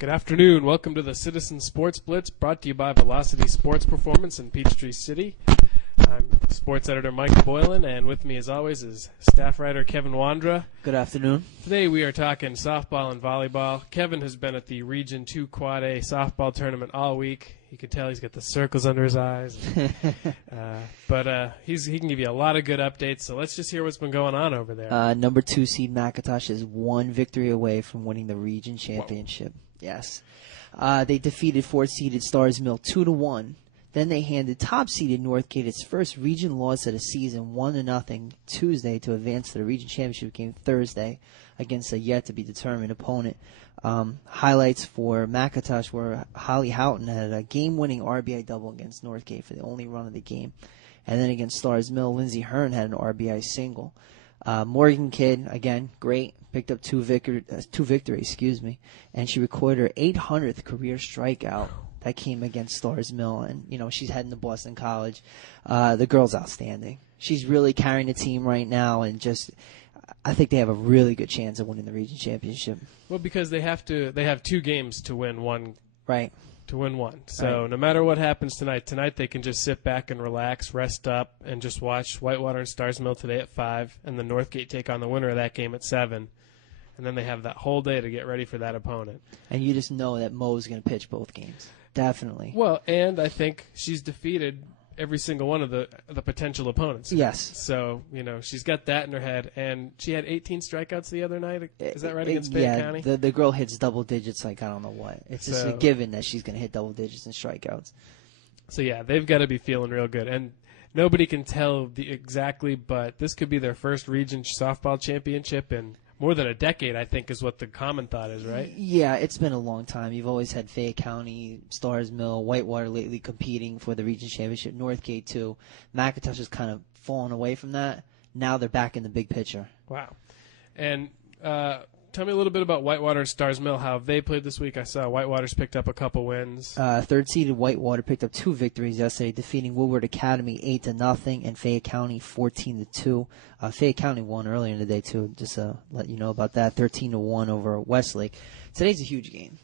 Good afternoon. Welcome to the Citizen Sports Blitz, brought to you by Velocity Sports Performance in Peachtree City. I'm sports editor Mike Boylan, and with me as always is staff writer Kevin Wandra. Good afternoon. Today we are talking softball and volleyball. Kevin has been at the Region 2 Quad A softball tournament all week. You can tell he's got the circles under his eyes. But he can give you a lot of good updates, so let's just hear what's been going on over there. Number 2 seed McIntosh is one victory away from winning the region championship. Whoa. Yes. They defeated 4th-seeded Stars Mill 2-1. Then they handed top-seeded Northgate its first region loss of the season, 1-0 Tuesday, to advance to the region championship game Thursday against a yet-to-be-determined opponent. Highlights for McIntosh were Holly Houghton had a game-winning RBI double against Northgate for the only run of the game. And then against Stars Mill, Lindsey Hearn had an RBI single. Morgan Kidd, again, great. Picked up two victories, and she recorded her 800th career strikeout. That came against Stars Mill, and, she's heading to Boston College. The girl's outstanding. She's really carrying the team right now, and I think they have a really good chance of winning the region championship. Well, because they have 2 games to win one. Right. To win one. So no matter what happens tonight they can just sit back and relax, rest up, and just watch Whitewater and Stars Mill today at 5, and the Northgate take on the winner of that game at 7. And then they have that whole day to get ready for that opponent. And you just know that Mo's going to pitch both games. Definitely. Well, and I think she's defeated every single one of the potential opponents. Yes. So, she's got that in her head. And she had 18 strikeouts the other night. Is that right, against Fayette County? Yeah, the girl hits double digits like I don't know what. It's just a given that she's going to hit double digits in strikeouts. So, yeah, they've got to be feeling real good. And nobody can tell exactly, but this could be their first region softball championship in more than a decade, I think, is what the common thought is, right? Yeah, it's been a long time. You've always had Fayette County, Stars Mill, Whitewater lately competing for the region championship, Northgate too. McIntosh has kind of fallen away from that. Now they're back in the big picture. Wow. And tell me a little bit about Whitewater and Stars Mill, how they played this week. I saw Whitewater's picked up a couple wins. 3rd-seeded Whitewater picked up 2 victories yesterday, defeating Woodward Academy 8-0 and Fayette County 14-2. Fayette County won earlier in the day too. Just let you know about that. 13-1 over Westlake. Today's a huge game.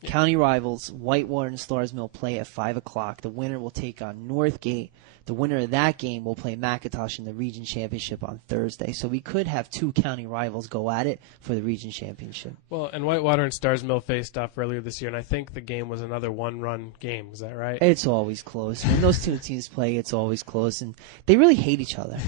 Yeah. County rivals Whitewater and Stars Mill play at 5 o'clock. The winner will take on Northgate. The winner of that game will play McIntosh in the region championship on Thursday. So we could have 2 county rivals go at it for the region championship. Well, and Whitewater and Stars Mill faced off earlier this year, and I think the game was another 1-run game. Is that right? It's always close. When those 2 teams play, it's always close. And they really hate each other.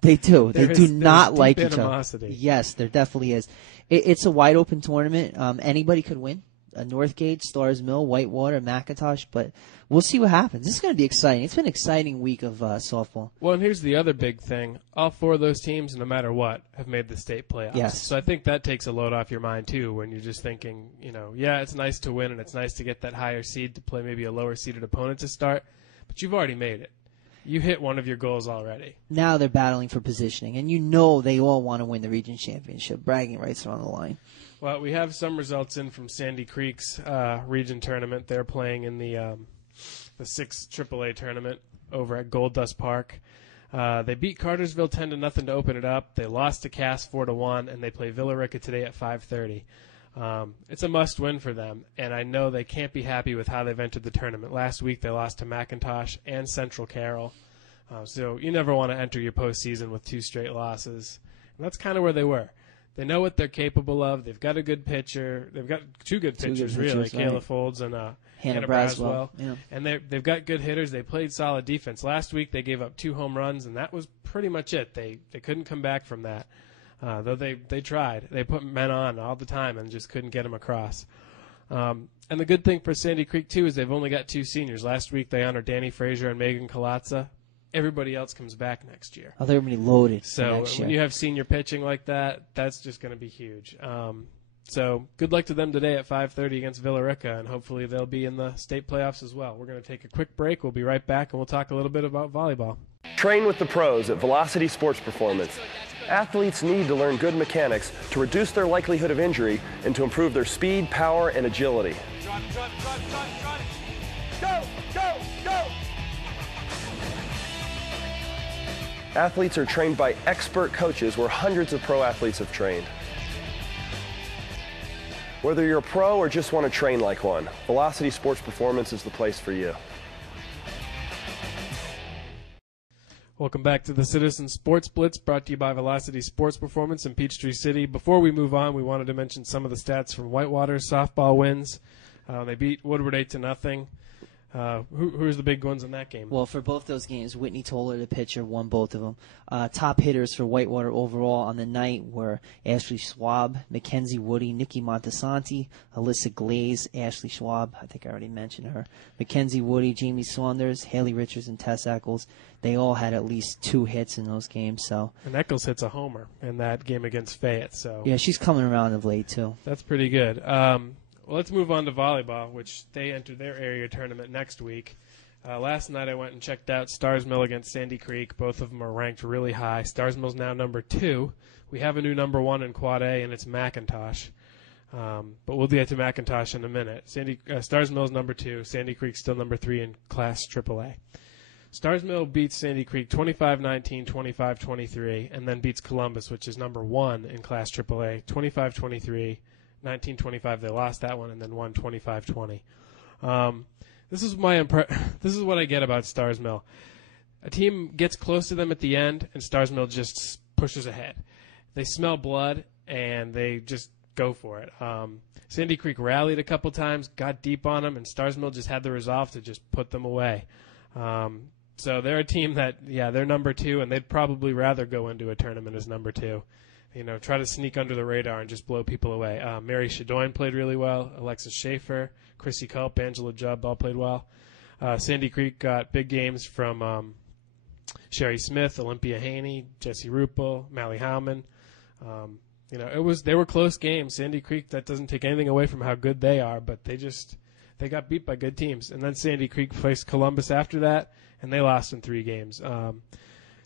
They do. They do not like each other. Yes, there definitely is. It's a wide-open tournament. Anybody could win. Northgate, Stars Mill, Whitewater, McIntosh, but we'll see what happens. This is going to be exciting. It's been an exciting week of softball. Well, and here's the other big thing. All 4 of those teams, no matter what, have made the state playoffs. Yes. So I think that takes a load off your mind, too, when you're just thinking, yeah, it's nice to win and it's nice to get that higher seed to play maybe a lower-seeded opponent to start, but you've already made it. You hit one of your goals already. Now they're battling for positioning, and they all want to win the region championship. Bragging rights are on the line. Well, we have some results in from Sandy Creek's region tournament. They're playing in the 6th AAA tournament over at Gold Dust Park. They beat Cartersville 10-0 to open it up. They lost to Cass 4-1, and they play Villa Rica today at 5:30. It's a must-win for them, and I know they can't be happy with how they've entered the tournament. Last week they lost to McIntosh and Central Carroll, so you never want to enter your postseason with 2 straight losses. And that's kind of where they were. They know what they're capable of. They've got a good pitcher. They've got 2 good pitchers, really, right. Kayla Folds and Hannah Braswell. Yeah. And they've got good hitters. They played solid defense. Last week they gave up 2 home runs, and that was pretty much it. They couldn't come back from that. Though they tried. They put men on all the time and just couldn't get them across. And the good thing for Sandy Creek, too, is they've only got 2 seniors. Last week they honored Danny Frazier and Megan Kalatza. Everybody else comes back next year. Oh, they're going to be loaded. So when you have senior pitching like that, that's just going to be huge. So good luck to them today at 5:30 against Villa Rica, and hopefully they'll be in the state playoffs as well. We're going to take a quick break. We'll be right back, and we'll talk a little bit about volleyball. Train with the pros at Velocity Sports Performance. Athletes need to learn good mechanics to reduce their likelihood of injury and to improve their speed, power, and agility. Go, go, go! Athletes are trained by expert coaches where hundreds of pro athletes have trained. Whether you're a pro or just want to train like one, Velocity Sports Performance is the place for you. Welcome back to the Citizen Sports Blitz, brought to you by Velocity Sports Performance in Peachtree City. Before we move on, we wanted to mention some of the stats from Whitewater's softball wins. They beat Woodward 8-0. Who's the big ones in that game? Well, for both those games, Whitney Toller, the pitcher, won both of them. Top hitters for Whitewater overall on the night were Ashley Schwab, Mackenzie Woody, Nikki Montesanti, Alyssa Glaze, Ashley Schwab, I think I already mentioned her, Mackenzie Woody, Jamie Saunders, Haley Richards, and Tess Eccles. They all had at least 2 hits in those games. And Eccles hits a homer in that game against Fayette. So yeah, she's coming around of late, too. That's pretty good. Well, let's move on to volleyball, which they enter their area tournament next week. Last night I went and checked out Stars Mill against Sandy Creek. Both of them are ranked really high. Stars Mill's now number 2. We have a new number 1 in Quad A, and it's McIntosh. But we'll get to McIntosh in a minute. Stars Mill's number 2. Sandy Creek's still number 3 in Class AAA. Stars Mill beats Sandy Creek 25-19, 25-23, and then beats Columbus, which is number 1 in Class AAA, 25-23. 19-25, they lost that one and then won 25-20. This is what I get about Stars Mill. A team gets close to them at the end, and Stars Mill just pushes ahead. They smell blood, and they just go for it. Sandy Creek rallied a couple times, got deep on them, and Stars Mill just had the resolve to just put them away. So they're a team that, they're number 2, and they'd probably rather go into a tournament as number 2. Try to sneak under the radar and just blow people away. Mary Shadoin played really well. Alexis Schaefer, Chrissy Culp, Angela Jubb all played well. Sandy Creek got big games from Sherry Smith, Olympia Haney, Jessie Rupel, Mally Howman. They were close games. Sandy Creek, that doesn't take anything away from how good they are, but they got beat by good teams. And then Sandy Creek faced Columbus after that, and they lost in 3 games,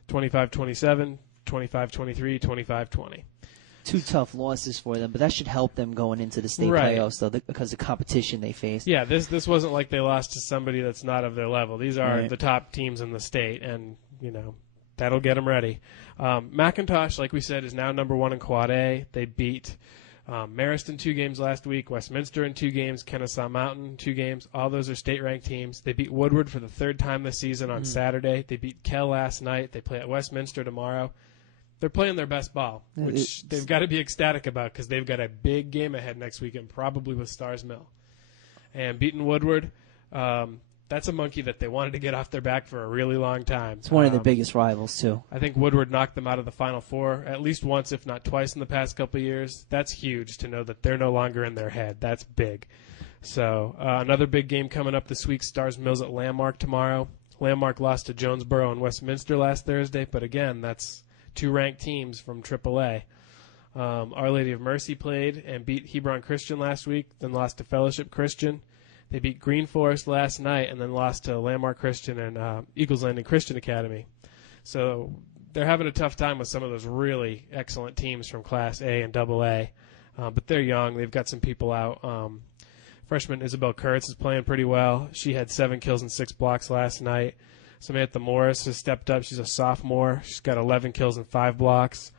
25-27. 25-23, 25-20. 2 tough losses for them, but that should help them going into the state playoffs, though, because of the competition they faced. Yeah, this wasn't like they lost to somebody that's not of their level. These are the top teams in the state, and, that'll get them ready. McIntosh, like we said, is now number 1 in Quad A. They beat Marist in 2 games last week, Westminster in 2 games, Kennesaw Mountain 2 games. All those are state-ranked teams. They beat Woodward for the 3rd time this season on Saturday. They beat Kell last night. They play at Westminster tomorrow. They're playing their best ball, which they've got to be ecstatic about because they've got a big game ahead next weekend, probably with Stars Mill. And beating Woodward, that's a monkey that they wanted to get off their back for a really long time. It's one of their biggest rivals, too. I think Woodward knocked them out of the Final Four at least once, if not twice, in the past couple of years. That's huge to know that they're no longer in their head. That's big. So another big game coming up this week, Stars Mills at Landmark tomorrow. Landmark lost to Jonesboro and Westminster last Thursday, but again, that's 2 ranked teams from AAA. Our Lady of Mercy played and beat Hebron Christian last week, then lost to Fellowship Christian. They beat Green Forest last night and then lost to Landmark Christian and Eagles Landing Christian Academy. So they're having a tough time with some of those really excellent teams from Class A and AA. But they're young. They've got some people out. Freshman Isabel Kurtz is playing pretty well. She had 7 kills and 6 blocks last night. Samantha Morris has stepped up. She's a sophomore. She's got 11 kills and 5 blocks.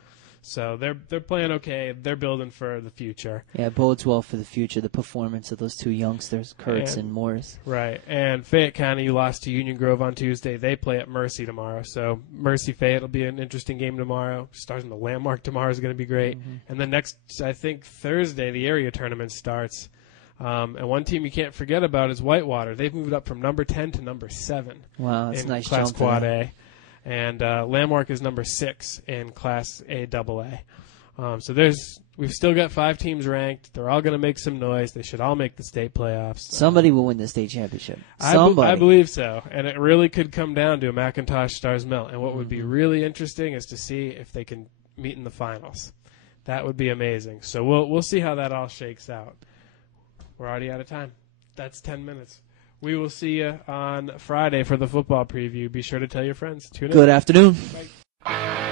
So they're playing okay. They're building for the future. Yeah, it bodes well for the future, the performance of those 2 youngsters, Kurtz and Morris. Right. And Fayette County lost to Union Grove on Tuesday. They play at Mercy tomorrow. So Mercy Fayette will be an interesting game tomorrow. Starting the Landmark tomorrow is going to be great. And then next, I think, Thursday, the area tournament starts. And one team you can't forget about is Whitewater. They've moved up from number 10 to number 7 that's in a nice Class jump Quad A. And Landmark is number 6 in Class AA. So we've still got 5 teams ranked. They're all going to make some noise. They should all make the state playoffs. Somebody will win the state championship. I believe so. And it really could come down to a McIntosh Stars Mill. And what would be really interesting is to see if they can meet in the finals. That would be amazing. So we'll see how that all shakes out. We're already out of time. That's 10 minutes. We will see you on Friday for the football preview. Be sure to tell your friends. Tune in. Good afternoon. Bye.